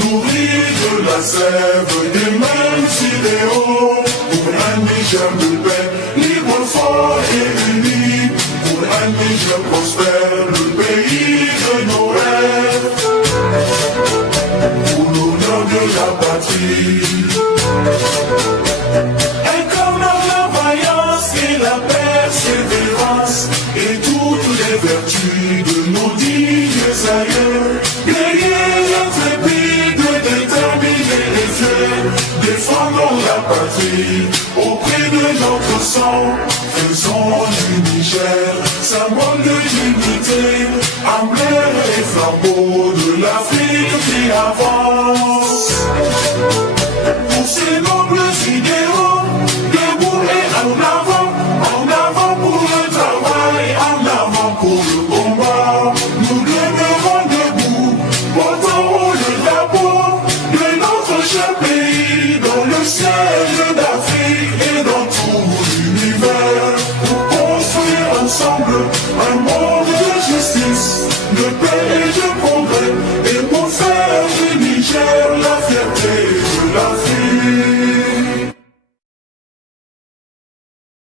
nourri de la sève des mêmes idéaux, pour un Niger de paix, libre, fort et uni, pour un Niger prospère, le pays de nos rêves, pour l'honneur de la patrie. Incarnant la vaillance et la persévérance et toutes les vertus de nos dignes aïeux, guerriers intrépides, déterminés et fiers, défendons la patrie auprès de notre sang. Faisons du Niger symbole de dignité, emblème et flambeau de l'Afrique qui avance. Pour ces nobles idéaux, debout et en avant pour le travail, en avant pour le combat. Nous demeurons debout, portant haut le drapeau de notre cher pays, dans le siège d'Afrique et dans tout l'univers, pour construire ensemble un monde de justice, de paix et de progrès.